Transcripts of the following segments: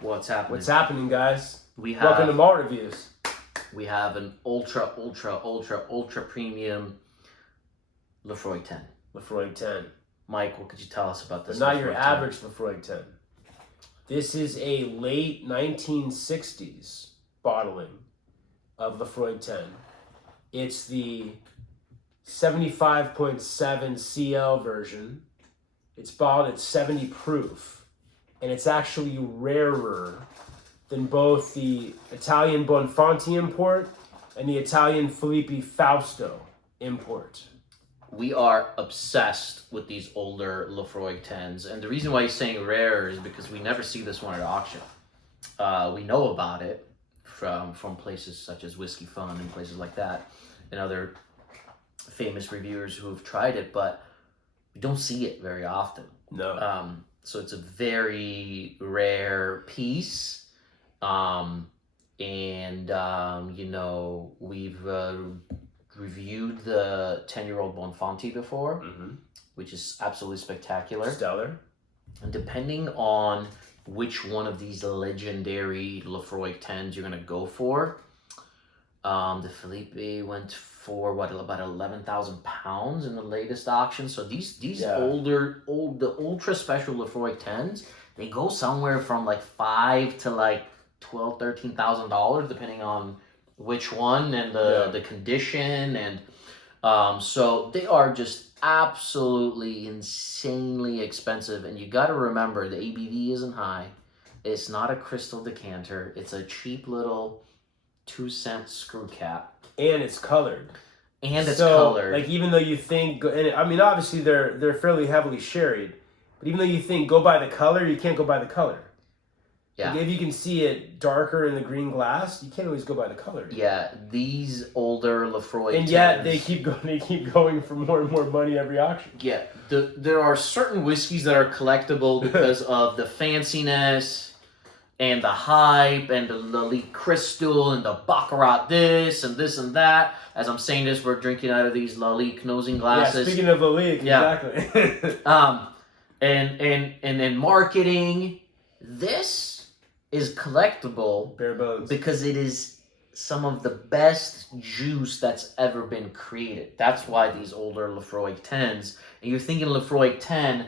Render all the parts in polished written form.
What's happening? What's happening, guys? Welcome to Malt Reviews. We have an ultra premium Laphroaig 10. Laphroaig 10. Mike, what could you tell us about this? But not your average Laphroaig 10. This is a late 1960s bottling of Laphroaig 10. It's the 75.7 CL version. It's bottled at 70 proof, and it's actually rarer than both the Italian Bonfanti import and the Italian Filippi Fausto import. We are obsessed with these older Laphroaig 10s, and the reason why he's saying rare is because we never see this one at auction. We know about it from places such as Whiskey Fun and places like that, and other famous reviewers who have tried it, but we don't see it very often. No. So it's a very rare piece. We've reviewed the 10-year-old Bonfanti before, which is absolutely spectacular. Stellar. And depending on which one of these legendary Laphroaig 10s you're going to go for, the Filippi went for about 11,000 pounds in the latest auction. So these the ultra special Laphroaig 10s, they go somewhere from like $5,000 to like $12,000-$13,000 depending on which one and the condition, and so they are just absolutely insanely expensive. And you got to remember the ABV isn't high. It's not a crystal decanter. It's a cheap little 2-cent screw cap, and it's colored. Like, even though you think, and I mean, obviously they're fairly heavily sherried, but even though you think go by the color, you can't go by the color. Yeah. Like if you can see it darker in the green glass, you can't always go by the color. Yeah, these older Laphroaig 10s, and yet they keep going for more and more money every auction. Yeah, there are certain whiskeys that are collectible because of the fanciness and the hype and the Lalique Crystal and the Baccarat this and that. As I'm saying this, we're drinking out of these Lalique nosing glasses. Yeah, speaking of Lalique, exactly. And then marketing, this is collectible bare bones because it is some of the best juice that's ever been created. That's why these older Laphroaig 10s, and you're thinking Laphroaig 10,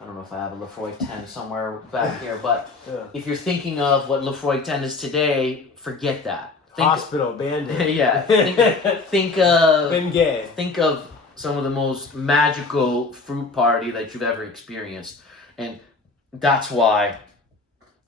I don't know if I have a Laphroaig 10 somewhere back here, but if you're thinking of what Laphroaig 10 is today, forget that. Hospital, Band-Aid. Yeah, think of Bengay. Think of some of the most magical fruit party that you've ever experienced, and that's why.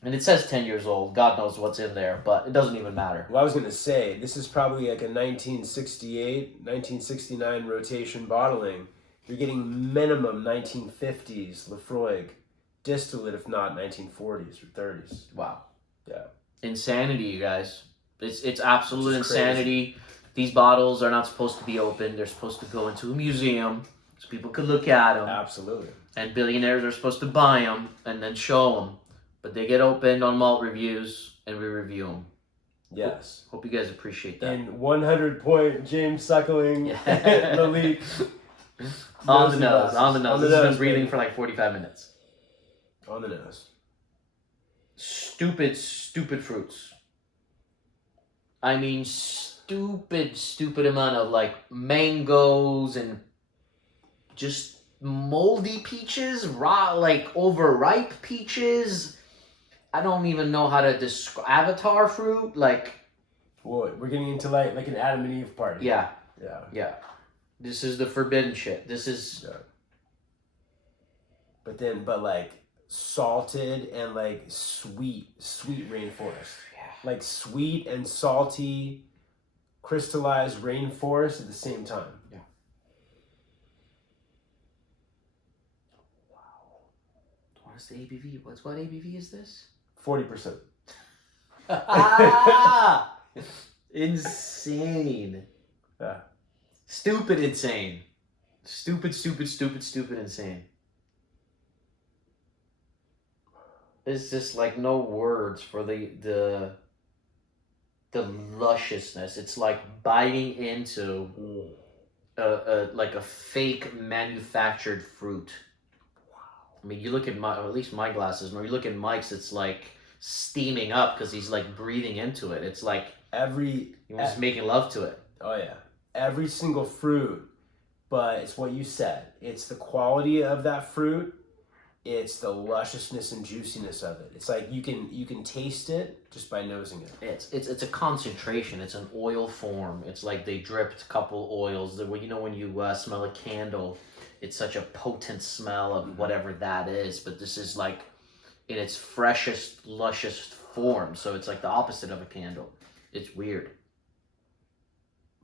And it says 10 years old. God knows what's in there, but it doesn't even matter. Well, I was going to say, this is probably like a 1968, 1969 rotation bottling. You're getting minimum 1950s Laphroaig distillate, if not 1940s or 30s. Wow. Yeah. Insanity, you guys. It's absolute insanity. These bottles are not supposed to be open. They're supposed to go into a museum so people could look at them. Absolutely. And billionaires are supposed to buy them and then show them. But they get opened on Malt Reviews, and we review them. Yes. Hope you guys appreciate that. And 100-point James Suckling, Lalique. On the nose. This has been breathing for like 45 minutes. On the nose. Stupid fruits. I mean, stupid amount of like mangoes and just moldy peaches, raw, like overripe peaches. I don't even know how to describe avatar fruit. Like, whoa, we're getting into like an Adam and Eve party. Yeah. Yeah. This is the forbidden shit. This is. Yeah. But like salted and like sweet rainforest. Yeah. Like sweet and salty, crystallized rainforest at the same time. Yeah. What's the ABV? What ABV is this? 40%. Insane. Yeah. Stupid insane. Stupid insane. It's just like no words for the lusciousness. It's like biting into like a fake manufactured fruit. I mean, you look at at least my glasses, when you look at Mike's, it's like steaming up because he's like breathing into it. It's like Every he was making love to it. Oh yeah, every single fruit, but it's what you said. It's the quality of that fruit. It's the lusciousness and juiciness of it. It's like you can taste it just by nosing it. It's a concentration. It's an oil form. It's like they dripped a couple oils. When you smell a candle, it's such a potent smell of whatever that is. But this is like in its freshest, luscious form. So it's like the opposite of a candle. It's weird.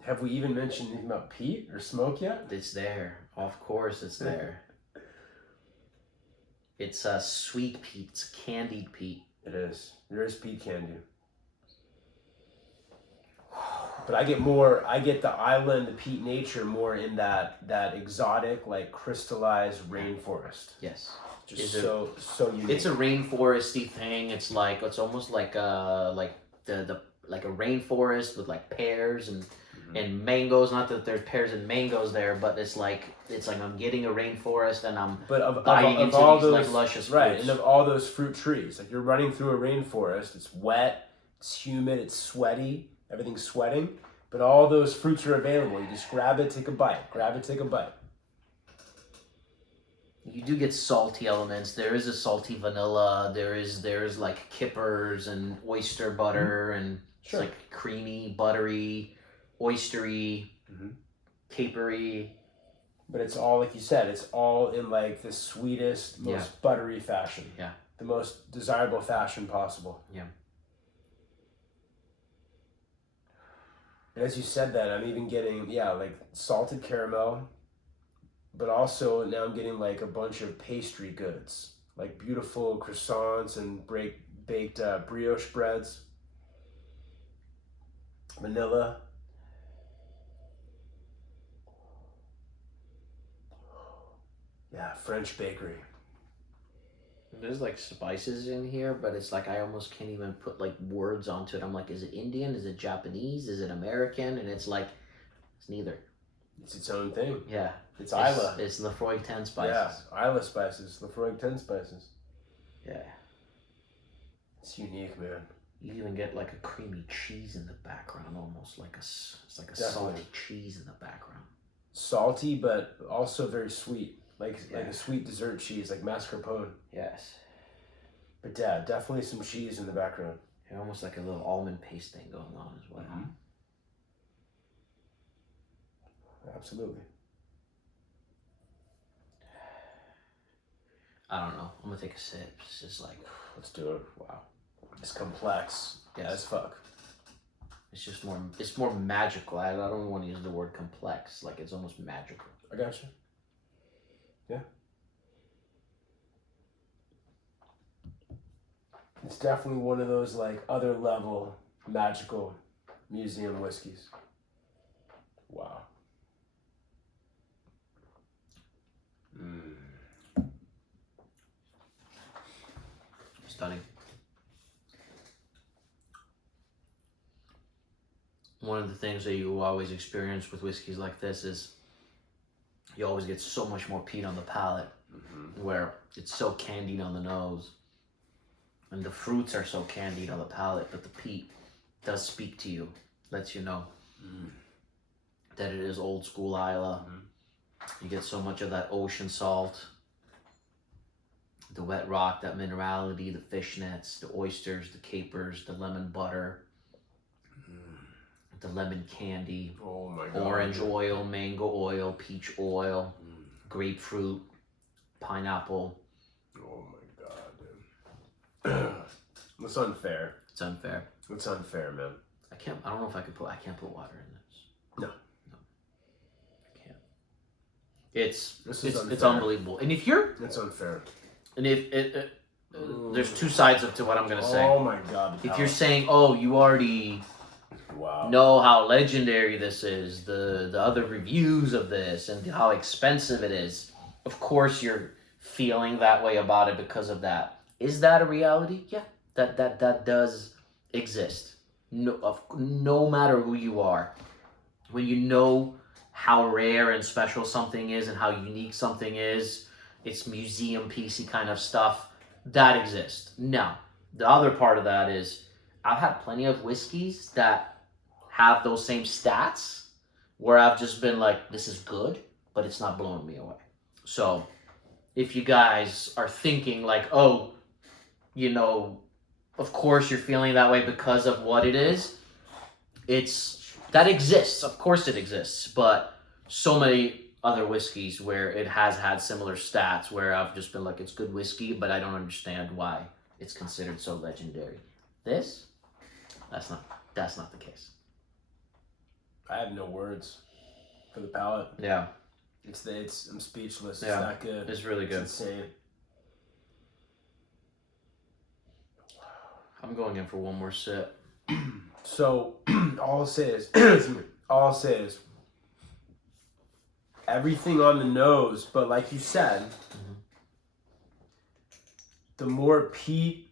Have we even mentioned anything about peat or smoke yet? It's there. Of course, it's there. It's sweet peat. It's candied peat. It is. There is peat candy. But I get the island, the peat nature more in that exotic, like crystallized rainforest. Yes. Just so unique. It's a rainforesty thing. It's almost like a rainforest with like pears and mangoes. Not that there's pears and mangoes there, but it's like I'm getting a rainforest and I'm biting into all these those, like luscious fruits. Right, and of all those fruit trees, like you're running through a rainforest. It's wet, it's humid, it's sweaty. Everything's sweating, but all those fruits are available. You just grab it, take a bite. Grab it, take a bite. You do get salty elements. There is a salty vanilla. There's like kippers and oyster butter and Sure. it's like creamy, buttery, oystery, capery. But it's all, like you said, it's all in like the sweetest, most buttery fashion. Yeah. The most desirable fashion possible. Yeah. And as you said that, I'm even getting, like salted caramel, but also now I'm getting like a bunch of pastry goods, like beautiful croissants and baked brioche breads, vanilla. Yeah, French bakery. There's like spices in here, but it's like I almost can't even put like words onto it. I'm like, is it Indian? Is it Japanese? Is it American? And it's like, it's neither. It's its own thing. Yeah. It's Isla. It's Laphroaig 10 spices. Yeah, Isla spices, Laphroaig 10 spices. Yeah. It's unique, man. You even get like a creamy cheese in the background, almost like it's like a Definitely. salty cheese in the background. Salty, but also very sweet. Like a sweet dessert cheese, like mascarpone. Yes. But yeah, definitely some cheese in the background. Yeah, almost like a little almond paste thing going on as well. Absolutely. I don't know. I'm gonna take a sip. It's just like, Let's do it. Wow. It's complex as fuck. it's just more. It's more magical. I don't want to use the word complex. Like it's almost magical. I got you. Yeah. It's definitely one of those like other level magical museum whiskeys. Wow. Stunning. One of the things that you always experience with whiskeys like this is you always get so much more peat on the palate, where it's so candied on the nose, and the fruits are so candied on the palate, but the peat does speak to you, lets you know that it is old school Isla. You get so much of that ocean salt, the wet rock, that minerality, the fish nets, the oysters, the capers, the lemon butter, the lemon candy, Oh my god. orange oil, mango oil, peach oil, grapefruit, pineapple. Oh my god, dude. That's unfair. It's unfair. It's unfair, man. I don't know if I can't put water in this. No. I can't. It's unfair. unbelievable. And if you're, It's unfair. and if there's two sides to what I'm gonna say. Oh my god. If you're saying, oh, you already wow. know how legendary this is, the other reviews of this, and how expensive it is, of course you're feeling that way about it because of that. Is that a reality? Yeah, that does exist. No matter who you are, when you know how rare and special something is and how unique something is, it's museum piecey kind of stuff, that exists. Now, the other part of that is I've had plenty of whiskeys that have those same stats where I've just been like, this is good, but it's not blowing me away. So if you guys are thinking like, oh, you know, of course you're feeling that way because of what it is, that exists. Of course it exists, but so many other whiskeys where it has had similar stats where I've just been like, it's good whiskey, but I don't understand why it's considered so legendary. This, that's not the case. I have no words for the palate. Yeah. I'm speechless. Yeah. It's that good. It's really good. It's insane. I'm going in for one more sip. So all I'll say is everything on the nose, but like you said, the more peat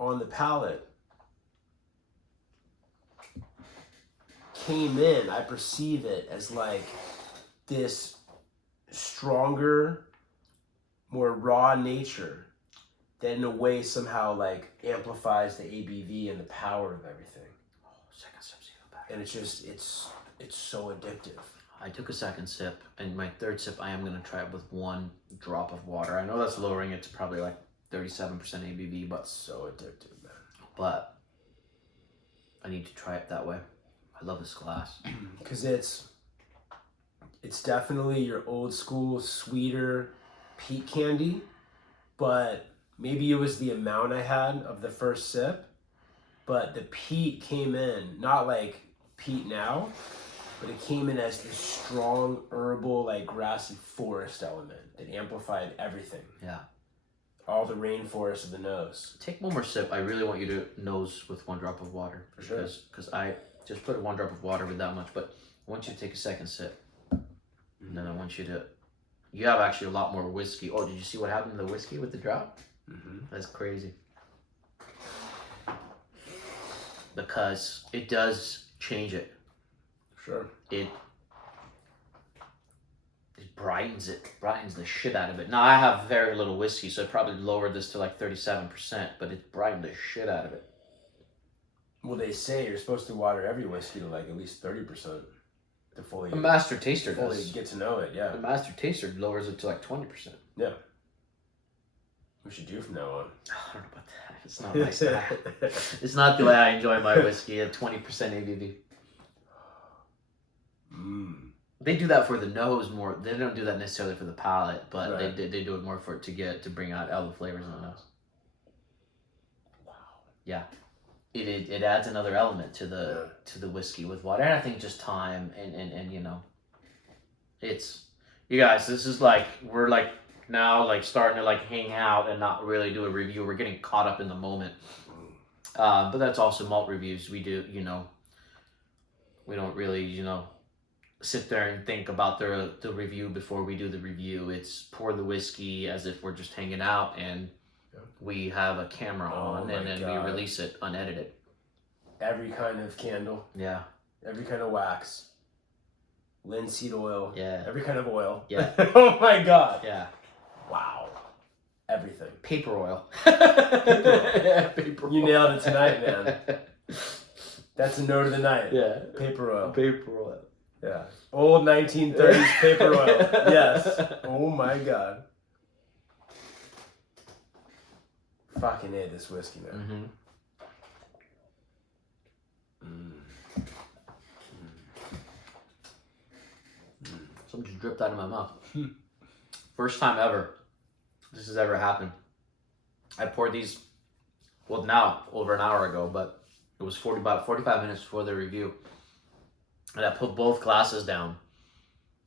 on the palate came in, I perceive it as like this stronger, more raw nature that in a way somehow like amplifies the ABV and the power of everything. Oh, second sip's even better. And it's just, it's so addictive. I took a second sip, and my third sip, I am going to try it with 1 drop of water. I know that's lowering it to probably like 37% ABV, but So addictive, man. But I need to try it that way. I love this glass. Because it's definitely your old school, sweeter peat candy, but maybe it was the amount I had of the first sip, but the peat came in, not like peat now, but it came in as this strong, herbal, like grassy forest element that amplified everything. Yeah. All the rainforest of the nose. Take one more sip. I really want you to nose with 1 drop of water. For sure. Because I just put 1 drop of water with that much, but I want you to take a second sip. And then I want you to... You have actually a lot more whiskey. Oh, did you see what happened to the whiskey with the drop? Mm-hmm. That's crazy. Because it does change it. Sure. It brightens the shit out of it. Now I have very little whiskey, so I probably lowered this to like 37%, but it brightened the shit out of it. Well, they say you're supposed to water every whiskey to like at least 30% to fully... A master taster fully does. get to know it, yeah. The master taster lowers it to like 20%. Yeah. We should do from now on. I don't know about that. It's not my style. It's not the way I enjoy my whiskey at 20% ABV. They do that for the nose more. They don't do that necessarily for the palate, but Right. they do it more for to bring out all the flavors in the nose. Wow. Yeah, it adds another element to the whiskey with water, and I think just time and you know, it's you guys. This is like we're like now like starting to like hang out and not really do a review. We're getting caught up in the moment. But that's also malt reviews. We do, you know, we don't really, you know, sit there and think about the review before we do the review. It's pour the whiskey as if we're just hanging out, and we have a camera on, and then we release it unedited. Every kind of candle. Yeah. Every kind of wax. Linseed oil. Yeah. Every kind of oil. Yeah. Oh my God. Yeah. Wow. Everything. Paper oil. Paper oil. You nailed it tonight, man. That's a note of the night. Yeah. Paper oil. Paper oil. Yeah. Old 1930s paper oil. Yes. Oh my God. Fucking A, this whiskey, man. Something just dripped out of my mouth. First time ever this has ever happened. I poured these, well, now over an hour ago, but it was about 45 minutes before the review. And I put both glasses down.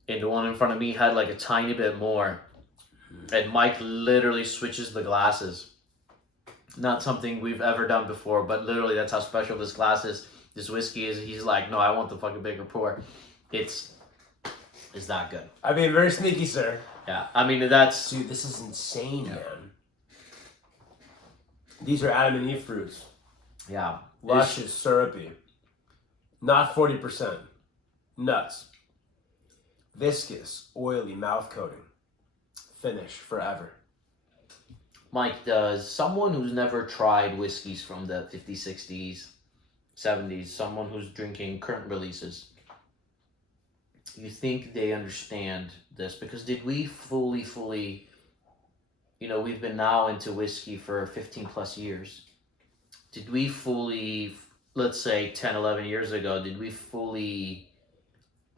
And the one in front of me had like a tiny bit more. And Mike literally switches the glasses. Not something we've ever done before, but literally that's how special this glass is. This whiskey is. He's like, no, I want the fucking bigger pour. It's that good. I mean, very sneaky, sir. Yeah, I mean, that's... Dude, this is insane, man. These are Adam and Eve fruits. Yeah. Luscious, syrupy. Not 40%. Nuts. Viscous, oily mouth coating. Finish forever. Mike, does someone who's never tried whiskeys from the 50s, 60s, 70s, someone who's drinking current releases, you think they understand this? Because did we fully, we've been now into whiskey for 15 plus years. Did we fully, let's say 10, 11 years ago, did we fully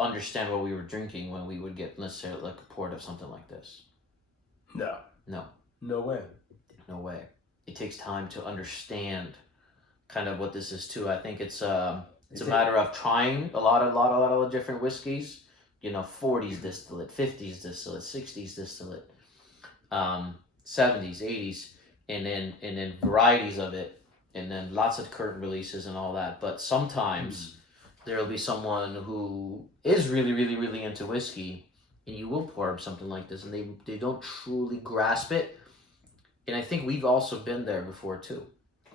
understand what we were drinking when we would get, let's say, like a port of something like this? No. No. No way. No way. It takes time to understand kind of what this is too. I think it's a matter of trying a lot of different whiskeys. 40s distillate, 50s distillate, 60s distillate, 70s, 80s, and then varieties of it, and then lots of current releases and all that. But sometimes there'll be someone who is really, really, really into whiskey, and you will pour them something like this, and they don't truly grasp it. And I think we've also been there before too.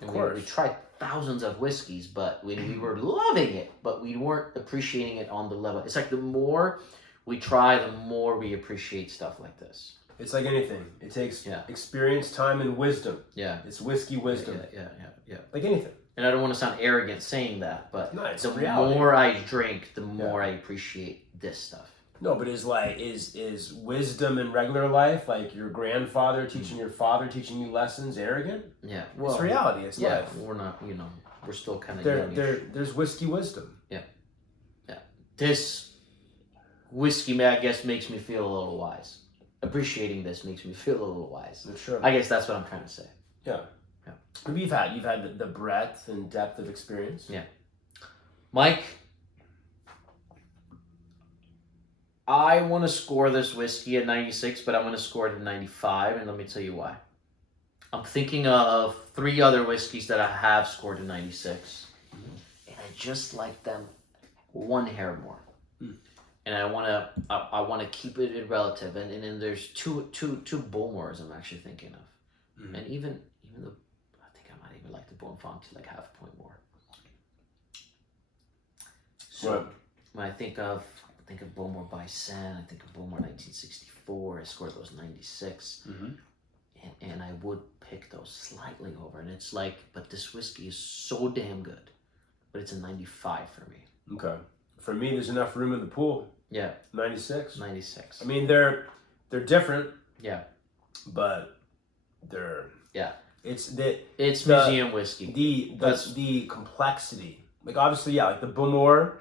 And we tried thousands of whiskeys, but we were loving it, but we weren't appreciating it on the level. It's like the more we try, the more we appreciate stuff like this. It's like anything. It takes experience, time, and wisdom. Yeah. It's whiskey wisdom. Yeah. Like anything. And I don't want to sound arrogant saying that, but no, it's the reality. more I drink, the more I appreciate this stuff. No, but is wisdom in regular life, like your grandfather teaching your father, teaching you lessons, arrogant? Yeah, it's reality. It's life. We're not. We're still kind of There's whiskey wisdom. Yeah. This whiskey, I guess, makes me feel a little wise. Appreciating this makes me feel a little wise. Sure. I guess that's what I'm trying to say. Yeah. Maybe you've had the breadth and depth of experience. Yeah. Mike, I want to score this whiskey at 96, but I'm going to score it at 95, and let me tell you why. I'm thinking of 3 other whiskeys that I have scored at 96, and I just like them one hair more. And I want to keep it relative, and then there's two Bowmores I'm actually thinking of, and even though I think I might even like the Bonfanti like half a point more. So when I think of Bowmore by Sen, I think of Bowmore 1964. I scored those 96, and I would pick those slightly over. And it's like, but this whiskey is so damn good, but it's a 95 for me. Okay, for me, there's enough room in the pool. Yeah, 96. 96. I mean, they're different. Yeah, but they're It's museum whiskey. The complexity, like obviously, like the Bowmore.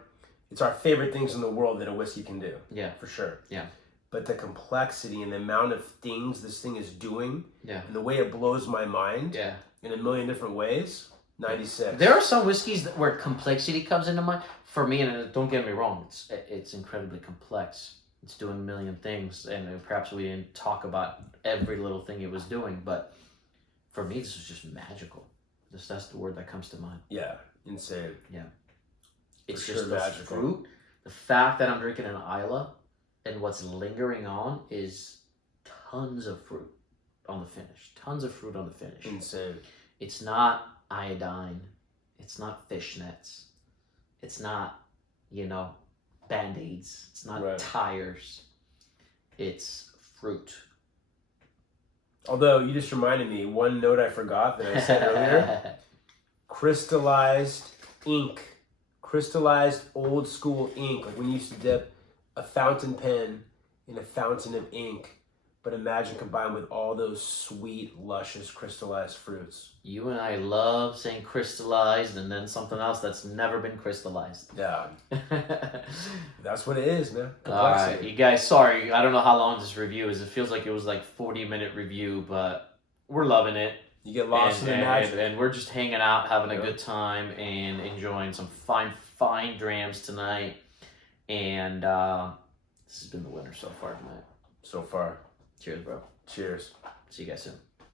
It's our favorite things in the world that a whiskey can do. Yeah. For sure. Yeah. But the complexity and the amount of things this thing is doing, and the way it blows my mind, in a million different ways, 96. There are some whiskeys where complexity comes into mind. For me, and don't get me wrong, it's incredibly complex. It's doing a million things, and perhaps we didn't talk about every little thing it was doing, but for me, this was just magical. That's the word that comes to mind. Yeah. Insane. Yeah. It's For just sure, the magical. fruit. The fact that I'm drinking an Isla and what's lingering on is tons of fruit on the finish. Tons of fruit on the finish. Insane. It's not iodine. It's not fishnets. It's not, Band-Aids. It's not tires. It's fruit. Although, you just reminded me, one note I forgot that I said earlier. Crystallized ink. Crystallized old school ink. Like when you used to dip a fountain pen in a fountain of ink. But imagine combined with all those sweet, luscious, crystallized fruits. You and I love saying crystallized and then something else that's never been crystallized. Yeah. That's what it is, man. Alright, you guys, sorry. I don't know how long this review is. It feels like it was like 40-minute review, but we're loving it. You get lost in the magic. And we're just hanging out, having a good time, and enjoying some fine drams tonight. And this has been the winner so far tonight. So far. Cheers, bro. Cheers. See you guys soon.